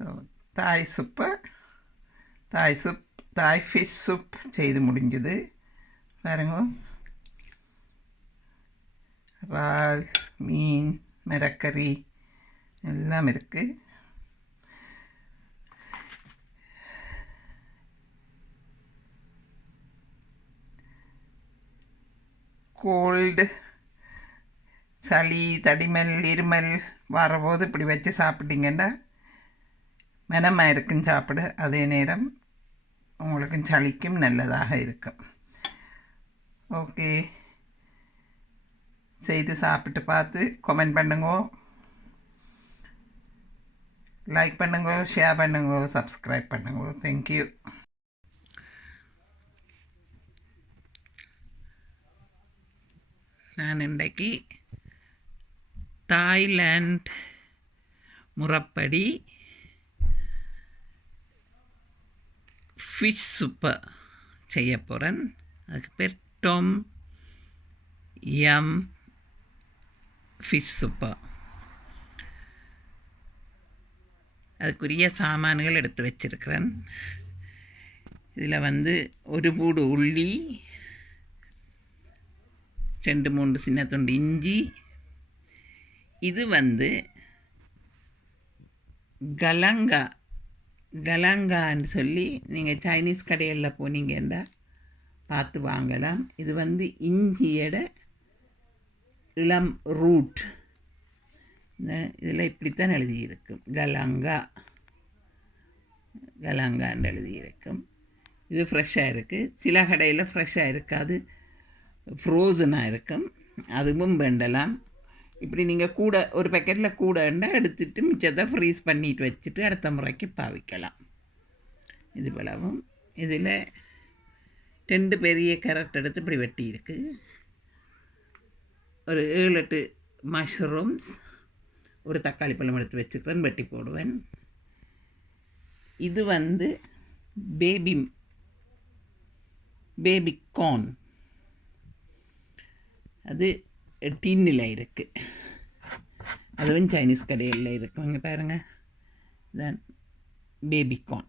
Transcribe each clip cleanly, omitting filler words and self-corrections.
So தாய் soup தாய் fish soup செய்து முடிஞ்சுது பாருங்க. இறால், மீன், மரக்கறி எல்லாம் இருக்குது. கோல்டு, சளி, தடிமல், இருமல் வரபோது இப்படி வச்சு சாப்பிட்டீங்கன்னா மனமாக இருக்கும் சாப்பிட, அதே நேரம் உங்களுக்கும் சளிக்கும் நல்லதாக இருக்கும். ஓகே, செய்து சாப்பிட்டு பார்த்து கமெண்ட் பண்ணுங்க, லைக் பண்ணுங்க, ஷேர் பண்ணுங்க, சப்ஸ்கிரைப் பண்ணுங்க. தேங்க்யூ. நான் இன்றைக்கு தாய்லாண்ட் முறைப்படி ஃபிஷ் சூப்பை செய்ய போகிறேன். அதுக்கு பேர் டாம் யம் ஃபிஷ் சூப்பா. அதுக்குரிய சாமான்கள் எடுத்து வச்சிருக்கிறேன். இதில் ஒரு பூடு உள்ளி, 2-3 சின்ன துண்டு இஞ்சி. இது கலங்கான்னு சொல்லி நீங்கள் சைனீஸ் கடைகளில் போனீங்கன்னா பார்த்து வாங்கலாம். இது இஞ்சியோட இளம் ரூட். இதில் இப்படித்தான் எழுதியிருக்கும், கலங்கான்னு எழுதியிருக்கும். இது ஃப்ரெஷ்ஷாக இருக்குது. சில கடையில் ஃப்ரெஷ்ஷாக இருக்காது, ஃப்ரோசனாக இருக்கும், அதுவும் வேண்டலாம். இப்படி நீங்கள் கூட ஒரு பேக்கெட்டில் கூடன்னா எடுத்துகிட்டு மிச்சத்தை ஃப்ரீஸ் பண்ணிட்டு வச்சுட்டு அடுத்த முறைக்கு பாவிக்கலாம். இது போலவும் இதில் 2 பெரிய கேரட் எடுத்து இப்படி வெட்டி இருக்குது. ஒரு 7-8 மஷ்ரூம்ஸ், ஒரு தக்காளி பழம் எடுத்து வச்சுக்கிறேன், வெட்டி போடுவேன். இது பேபி கார்ன். அது டின்னில் இருக்குது, அதுவும் சைனீஸ் கடையில் இருக்கும். இங்கே பாருங்கள், இதான் பேபி கார்ன்.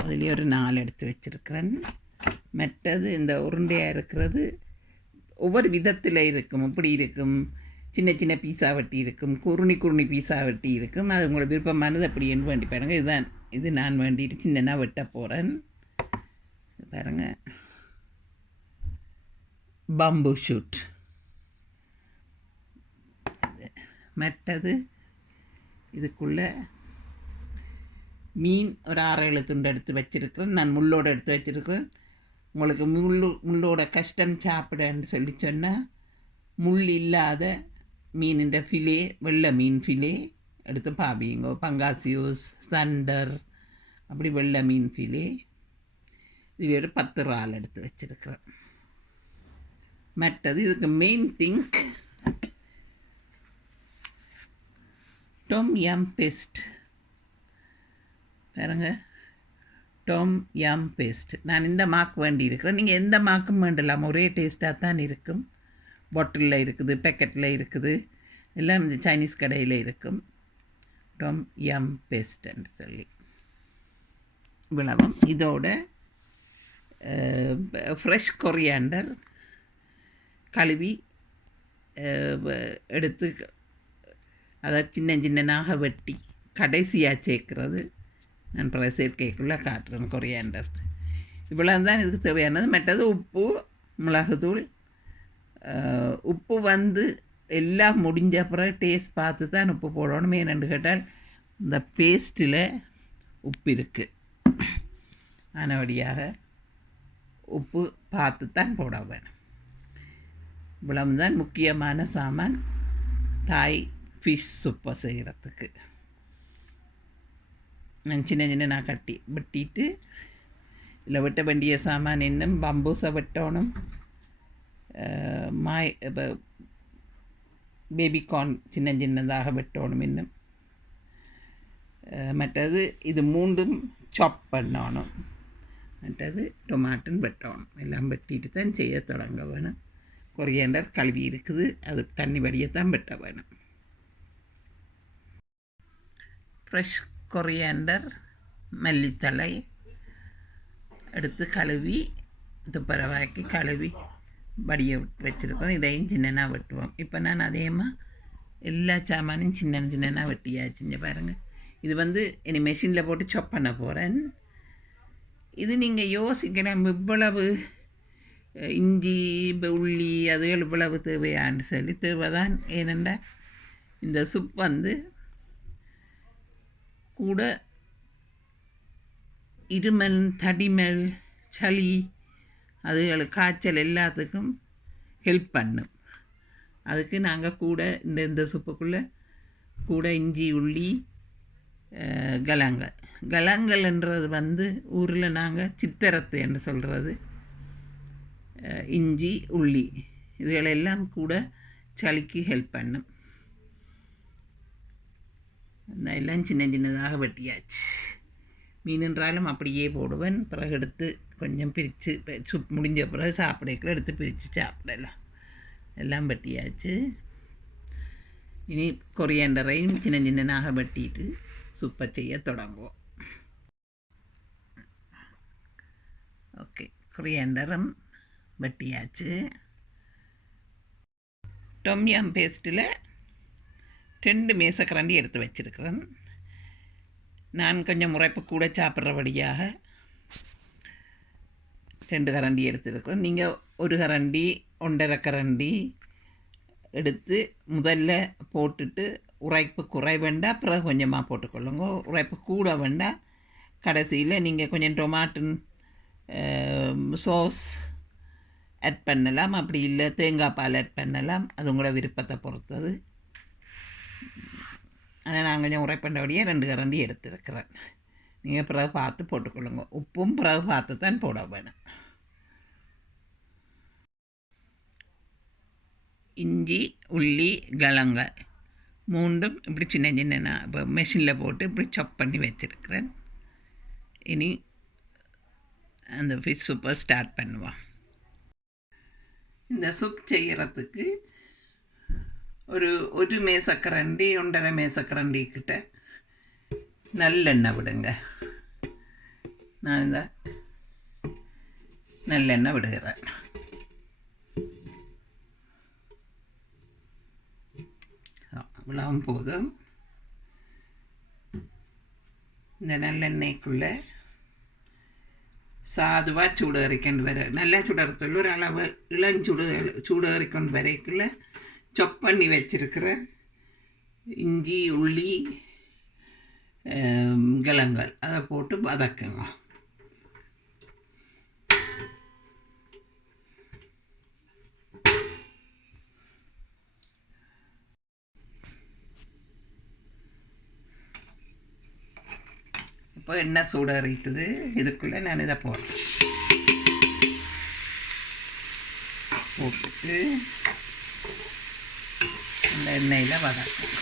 அதுலேயே ஒரு 4 எடுத்து வச்சுருக்கிறேன். மற்றது இந்த உருண்டையாக இருக்கிறது ஒவ்வொரு விதத்தில் இருக்கும். இப்படி இருக்கும், சின்ன சின்ன பீஸா வெட்டி இருக்கும், குருணி பீஸா வெட்டி இருக்கும். அது உங்களுக்கு விருப்பமானது அப்படின்னு வேண்டி பாருங்கள். இது நான் வேண்டிட்டு சின்னனா வெட்ட போகிறேன். பாருங்கள், பம்பு ஷூட். மற்றது இதுக்குள்ளே மீன் ஒரு 6-7 துண்டு எடுத்து வச்சுருக்கிறேன். நான் முள்ளோடு எடுத்து வச்சுருக்கிறேன். உங்களுக்கு முள்ளோட கஷ்டம் சாப்பிடன்னு சொல்லி சொன்னால் முள் இல்லாத மீனின் ஃபிலே, வெள்ளை மீன் ஃபிலே எடுத்து பாவிங்க. பங்காசியூஸ், சண்டர், அப்படி வெள்ளை மீன் ஃபிலே. இது ஒரு 10 இறால் எடுத்து வச்சுருக்கிறேன். மற்றது இதுக்கு மெயின் திங்க் டாம் யம் பேஸ்ட். பாருங்க, டாம் யம் பேஸ்ட். நான் இந்த மார்க் வேண்டி இருக்கிறேன். நீங்கள் எந்த மார்க்கும் வேண்டலாம், ஒரே டேஸ்ட்டாக தான் இருக்கும். பாட்டிலில் இருக்குது, பேக்கெட்டில் இருக்குது, எல்லாம் இந்த சைனீஸ் கடையில் இருக்கும். டாம் யம் பேஸ்ட்ன்னு சொல்லி விளவம். இதோட ஃப்ரெஷ் கொரியாண்டர் கழுவி எடுத்து அதை சின்னனாக வெட்டி கடைசியாக சேர்க்குறது. நான் பிற சேர்க்கைக்குள்ளே காட்டுறேன். கொரியாண்டர் இவ்வளோ தான் இதுக்கு தேவையானது. மற்றது உப்பு, மிளகுத்தூள். உப்பு எல்லாம் முடிஞ்ச பிறகு டேஸ்ட் பார்த்து தான் உப்பு போடணும். ஏன்னு கேட்டால் இந்த பேஸ்ட்டில் உப்பு இருக்குது, ஆனபடியாக உப்பு பார்த்து தான் போட வேணும். இவ்வளவுதான் முக்கியமான சாமான் தாய் ஃபிஷ் சூப்பை செய்கிறதுக்கு. நான் சின்ன வெட்டிட்டு இதில் வெட்ட வேண்டிய சாமான் இன்னும் பம்பூஸை வெட்டணும், பேபிகார்ன் சின்னதாக வெட்டணும் இன்னும். மற்றது இது 3 சாப் பண்ணணும். மற்றது டொமாட்டோன்னு வெட்டணும். எல்லாம் வெட்டிட்டு தான் செய்ய தொடங்க வேணும். கொரியாண்டர் கழுவி இருக்குது, அது தண்ணி வடியத்தான் வெட்ட வேணும். ஃப்ரெஷ் கொரியாண்டர், மல்லித்தழை எடுத்து கழுவி துப்புரவாக்கி கழுவி வடியை வச்சுருக்கோம். இதையும் சின்னனாக வெட்டுவோம். இப்போ நான் அதேமாக எல்லா சாமானும் சின்னனாக வெட்டியாச்சு. இங்கே பாருங்கள், இது இனி மெஷினில் போட்டு சாப் பண்ண போகிறேன். இது நீங்கள் யோசிக்கலாம், இவ்வளவு இஞ்சி உள்ளி அதுகள் இவ்வளவு தேவையான்னு சொல்லி தேவைதான். ஏனெண்டா இந்த சூப் கூட இருமல், தடிமல், சளி, அதுகளுக்கு காய்ச்சல் எல்லாத்துக்கும் ஹெல்ப் பண்ணும். அதுக்கு நாங்கள் கூட இந்த சூப்புக்குள்ளே கூட இஞ்சி உள்ளி கலங்கள்ன்றது ஊரில் நாங்கள் சித்தரத்து என்று சொல்கிறது. இஞ்சி உள்ளி இதுகளெல்லாம் கூட சளிக்கு ஹெல்ப் பண்ணும். எல்லாம் சின்னதாக வெட்டியாச்சு. மீன்ன்றாலும் அப்படியே போடுவேன். பிறகு எடுத்து கொஞ்சம் பிரித்து சூப் முடிஞ்ச பிறகு சாப்பிடக்குள்ள எடுத்து பிரித்து சாப்பிடலாம். எல்லாம் வெட்டியாச்சு. இனி கொரியாண்டரையும் சின்னதாக வெட்டிட்டு சூப்பை செய்ய தொடங்குவோம். ஓகே, கொரியாண்டரும் வெட்டியாச்சு. டொம்யம் பேஸ்ட்டில் 2 மேசக்கரண்டி எடுத்து வச்சுருக்கிறேன். நான் கொஞ்சம் முறைப்பு கூட சாப்பிட்றபடியாக 2 கரண்டி எடுத்துருக்கிறேன். நீங்கள் 1 கரண்டி 1.5 கரண்டி எடுத்து முதல்ல போட்டுட்டு உரைப்பு குறை வேண்டாம், பிறகு கொஞ்சமாக போட்டுக்கொள்ளுங்க. உரைப்பு கூட வேண்டாம். கடைசியில் நீங்கள் கொஞ்சம் டொமாட்டோ சோஸ் ஆட் பண்ணலாம். அப்படி இல்லை தேங்காய் பால் ஆட் பண்ணலாம். அது உங்களோட விருப்பத்தை பொறுத்தது. ஆனால் நான் கொஞ்சம் உரைப்பண்டபடியே 2 கரண்டி எடுத்துருக்கிறேன். நீங்கள் பிறகு பார்த்து போட்டுக்கொள்ளுங்க. உப்பும் பிறகு பார்த்து தான் போட வேணும். இஞ்சி உள்ளி கலங்காய் 3 இப்படி சின்ன இப்போ மெஷினில் போட்டு இப்படி சாப் பண்ணி வச்சுருக்கிறேன். இனி அந்த ஃபிஷ் சூப்பை ஸ்டார்ட் பண்ணுவோம். இந்த சூப் செய்கிறதுக்கு ஒரு மேசக்கரண்டி 1.5 மேசக்கரண்டி கிட்ட நல்லெண்ணெய் விடுங்க. நான் இந்த நல்லெண்ணெய் விடுகிறேன். இவ்வளவும் போதும். இந்த நல்லெண்ணெய்க்குள்ளே சாதுவாக சூடேறிக்கொண்டு வர, நல்லா சுடறதுள்ள ஒரு அளவு சூடேறிக்கொண்டு வரைக்குள்ள சாப் பண்ணி வச்சிருக்கிற இஞ்சி உள்ளி கிழங்கள் அதை போட்டு வதக்குங்க. இப்போ எண்ணெய் சூடேறிட்டுது. இதுக்குள்ளே நான் இதை போட்டுட்டு இந்த எண்ணெயில் வதக்கும்.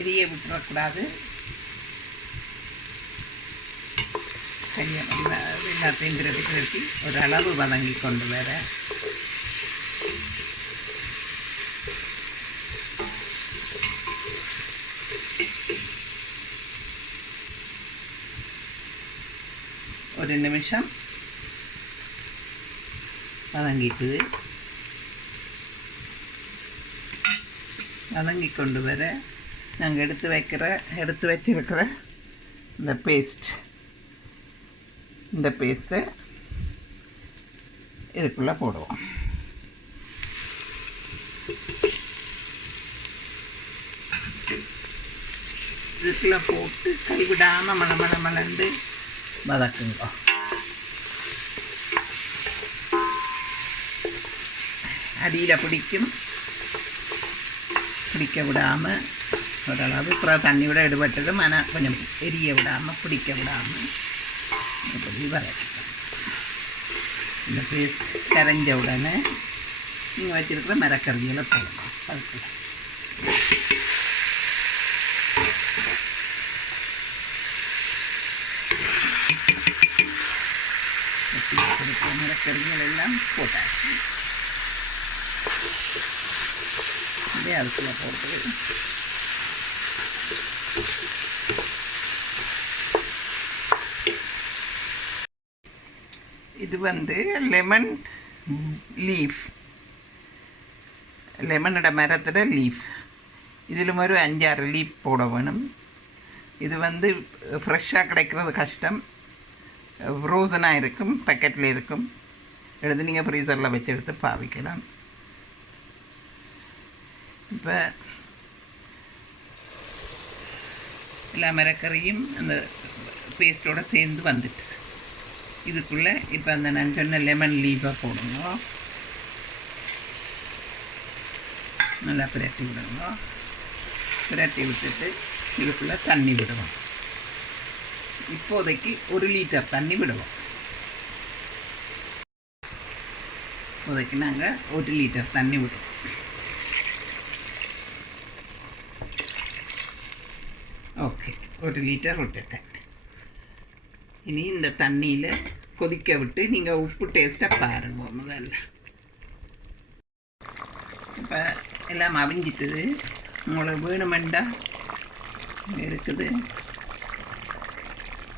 வெளியே விட்டுறக்கூடாது. சரியாக எல்லாத்தையும் கிரட்டி ஒரு அளவு வதங்கி கொண்டு வர ஒரு நிமிஷம் வதங்கிட்டு வதங்கி கொண்டு வர நாங்கள் எடுத்து வச்சிருக்கிற இந்த பேஸ்ட்டை இதுக்குள்ளே போடுவோம். இதுக்குள்ளே போட்டு கைவிடாமல் மலர்ந்து வதக்குங்க. அடியில் பிடிக்கும். பிடிக்க விடாமல் ஓரளவு அப்புறம் தண்ணி விட எடுபட்டது கொஞ்சம் எரிய விடாமல் பிடிக்க விடாமல் இப்படி வதக்கிட்டோம். இந்த பேஸ்ட் கரைஞ்ச உடனே நீங்கள் வச்சுருக்கிற மரக்கறிகளை போடணும். அதுக்குள்ள மரக்கறிகள் எல்லாம் போட்டாச்சு. இதே அதுக்குள்ள போட்டு இது லெமன் லீஃப், லெமனோட மரத்தோட லீஃப். இதில் ஒரு 5-6 லீஃப் போட வேணும். இது ஃப்ரெஷ்ஷாக கிடைக்கிறது கஷ்டம், ஃப்ரோசனாக இருக்கும், பேக்கெட்டில் இருக்கும். எடுத்து நீங்கள் ஃப்ரீசரில் வச்சு எடுத்து பாவிக்கலாம். இப்போ எல்லா மரக்கறியும் அந்த பேஸ்ட்டோடு சேர்ந்து வந்துட்டு இதுக்குள்ளே இப்போ அந்த நான் சொன்ன லெமன் லீஃபாக போடுங்க. நல்லா பிரட்டி விடுங்க. பிரட்டி விட்டுட்டு இதுக்குள்ளே தண்ணி விடுவோம். இப்போதைக்கு 1 லிட்டர் தண்ணி விடுவோம். இப்போதைக்கு நாங்கள் 1 லிட்டர் தண்ணி விடுவோம். ஓகே, 1 லிட்டர் விட்டுட்டேன். இனி இந்த தண்ணியில் கொதிக்க விட்டு நீங்கள் உப்பு டேஸ்ட்டை பாருங்க. முதல்ல இப்போ எல்லாம் அவிஞ்சிட்டுது. உங்களுக்கு வேணுமெண்டா இருக்குது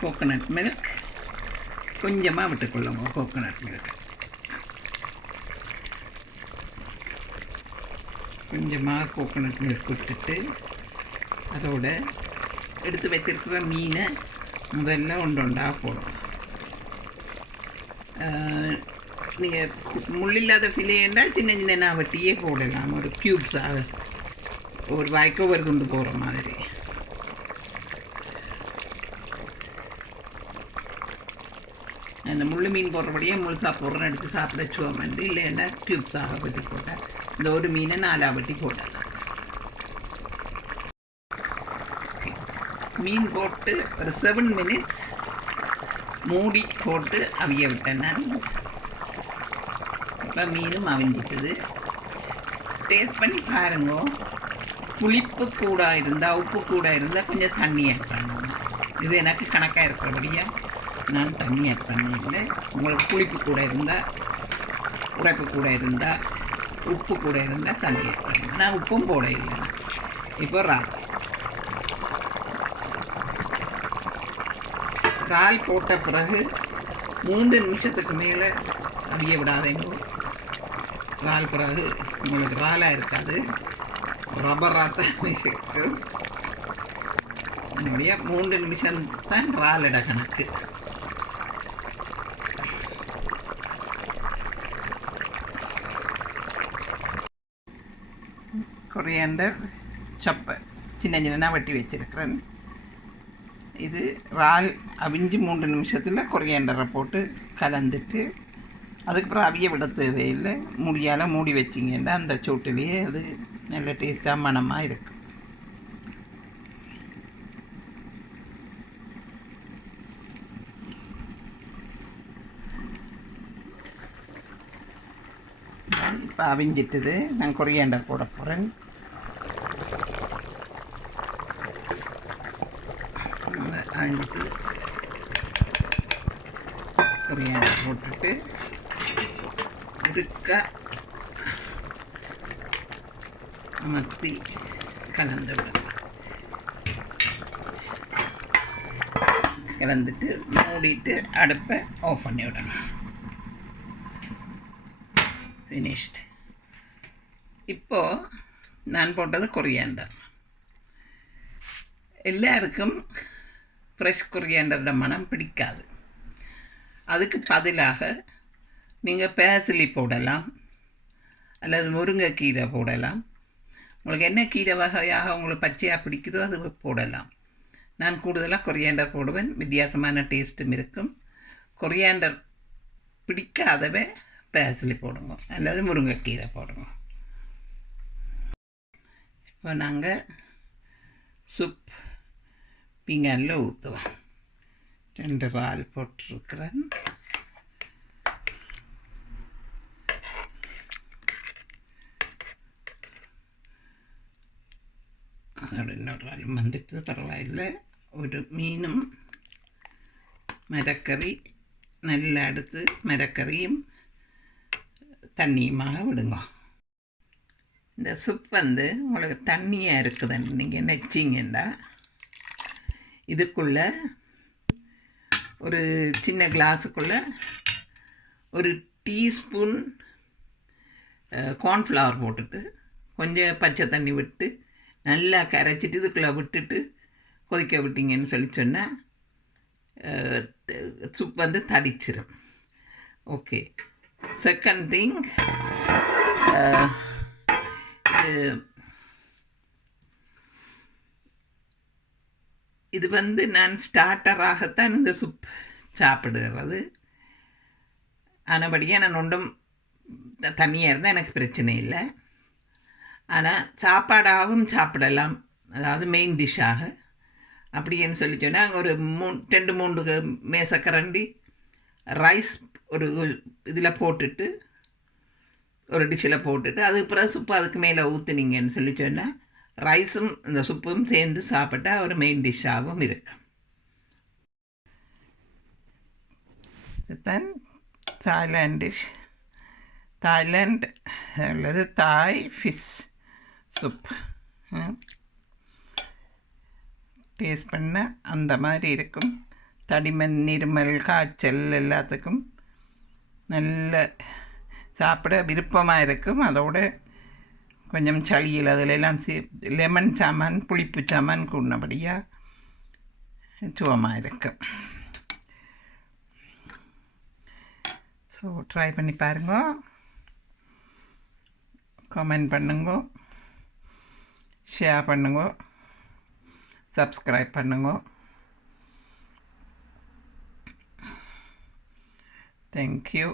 கோகோனட் மில்க் கொஞ்சமாக விட்டுக்கொள்ளுங்க. கோகோனட் மில்க் கொஞ்சமாக கோகோனட் மில்க் விட்டுட்டு அதோட எடுத்து வச்சிருக்கிற மீனை முதல்ல ஒன்றொண்டாக போடணும். நீங்கள் முள்ளில்லாத ஃபிலேண்டா சின்ன சின்ன வட்டியே போடலாம். ஒரு க்யூப்ஸாக ஒரு வாய்க்கோ ஒரு துண்டு போகிற மாதிரி. அந்த முள் மீன் போடுறபடியே முழுசாக போடுறேன் எடுத்து சாப்பிட வச்சுவோம். இல்லைன்னா க்யூப்ஸாக வெட்டி போட்டேன். இந்த ஒரு மீனை 4 வெட்டி போட்டேன். மீன் போட்டு ஒரு 7 மினிட்ஸ் மூடி போட்டு அவிய விட்டேன் நான். இப்போ மீனும் அவிஞ்சிட்டுது. டேஸ்ட் பண்ணி பாருங்க. புளிப்பு கூட இருந்தால் உப்பு கூட இருந்தால் கொஞ்சம் தண்ணி ஆட் பண்ணணும். இது எனக்கு கணக்காக இருக்கிறபடியாக நான் தண்ணி ஆட் பண்ணியிருந்தேன். உங்களுக்கு புளிப்பு கூட இருந்தால், உரைப்பு கூட இருந்தால், உப்பு கூட இருந்தால் தண்ணி ஆட் பண்ணணும். நான் உப்பும் போட இல்லை. இப்போ இறால் போட்ட பிறகு 3 நிமிஷத்துக்கு மேலே அவிய விடாதேங்க. இறால் பிறகு உங்களுக்கு இறாலாக இருக்காது, ரப்பராக தான் இருக்கும். என்னுடைய 3 நிமிஷம்தான் இறாலிட கணக்கு. கொரியாண்டர் சப்பை சின்ன சின்னதாக வெட்டி வச்சுருக்கிறேன். இது இறால் அவிஞ்சு 3 நிமிஷத்தில் கொரியாண்டரை போட்டு கலந்துட்டு அதுக்கப்புறம் அவிய விட தேவையில்லை. முடியால் மூடி வச்சிங்கன்னா அந்த சூட்டிலேயே அது நல்ல டேஸ்ட்டாக மணமாக இருக்கும். இப்போ அவிஞ்சிட்டுது. நான் கொரியாண்டர் போட போகிறேன். அவிஞ்சிட்டு கொரியாண்டர் போட்டுட்டு இருக்க அமர்த்தி கலந்து விடணும். கலந்துட்டு மூடிட்டு அடுப்பை ஆஃப் பண்ணி விடணும். ஃபினிஷ்ட். இப்போது நான் போட்டது கொரியாண்டர். எல்லாருக்கும் ஃப்ரெஷ் கொரியாண்டரோட மனம் பிடிக்காது. அதுக்கு பதிலாக நீங்கள் பேசிலி போடலாம் அல்லது முருங்கைக்கீரை போடலாம். உங்களுக்கு என்ன கீரை வகையாக உங்களுக்கு பச்சையாக பிடிக்குதோ அது போடலாம். நான் கூடுதலாக கொரியாண்டர் போடுவேன். வித்தியாசமான டேஸ்ட்டும் இருக்கும். கொரியாண்டர் பிடிக்காதவே பேசிலி போடுங்க அல்லது முருங்கைக்கீரை போடுங்க. இப்போ நாங்கள் சூப் பீங்கானில் ஊற்றுவோம். 2 பால் போட்டிருக்கிறேன். இன்னொரு ஆள் வந்துட்டு பரவாயில்லை. ஒரு மீனும் மரக்கறி நல்லா எடுத்து மரக்கறியும் தண்ணியுமாக விடுங்க. இந்த சூப் வந்து உங்களுக்கு தண்ணியாக இருக்குதுன்னு நீங்கள் நினச்சிங்கன்னா இதுக்குள்ளே ஒரு சின்ன கிளாஸுக்குள்ளே ஒரு டீஸ்பூன் கார்ன்ஃப்ளவர் போட்டுட்டு கொஞ்சம் பச்சை தண்ணி விட்டு நல்லா கரைச்சிட்டு இதுக்குள்ளே விட்டுட்டு கொதிக்க விட்டீங்கன்னு சொல்லி சொன்னால் சூப் வந்து தடிச்சிடும். ஓகே. செகண்ட் திங், இது வந்து நான் ஸ்டார்டராகத்தான் இந்த சூப் சாப்பிடுறது. ஆனபடியாக நான் ஒன்றும் தனியாக இருந்தால் எனக்கு பிரச்சனை இல்லை. ஆனால் சாப்பாடாகவும் சாப்பிடலாம், அதாவது மெயின் டிஷ்ஷாக அப்படின்னு சொல்லி சொன்னால் அங்கே ஒரு 2-3 மேசக்கரண்டி ரைஸ் ஒரு இதில் போட்டுட்டு ஒரு டிஷ்ஷில் போட்டுட்டு அதுக்கு பிறகு சூப்பு அதுக்கு மேலே ஊற்றுனீங்கன்னு சொல்லி சொன்னால் ரைஸும் இந்த சூப்பும் சேர்ந்து சாப்பிட்டா ஒரு மெயின் டிஷ்ஷாகவும் இருக்கும். இதுதான் தாய்லாண்ட் டிஷ். தாய்லாண்ட் அல்லது தாய் ஃபிஷ் சூப். டேஸ்ட் பண்ண அந்த மாதிரி இருக்கும். தடிமன், இருமல், காய்ச்சல் எல்லாத்துக்கும் நல்ல சாப்பிட விருப்பமாக இருக்கும். அதோட கொஞ்சம் சளியில் அதிலெல்லாம் லெமன் சாமான், புளிப்பு சாமான் கூடினபடியாக சுவமாக இருக்கும். ஸோ ட்ரை பண்ணி பாருங்க, கமெண்ட் பண்ணுங்க, ஷேர் பண்ணுங்க, சப்ஸ்கிரைப் பண்ணுங்க. தேங்க்யூ.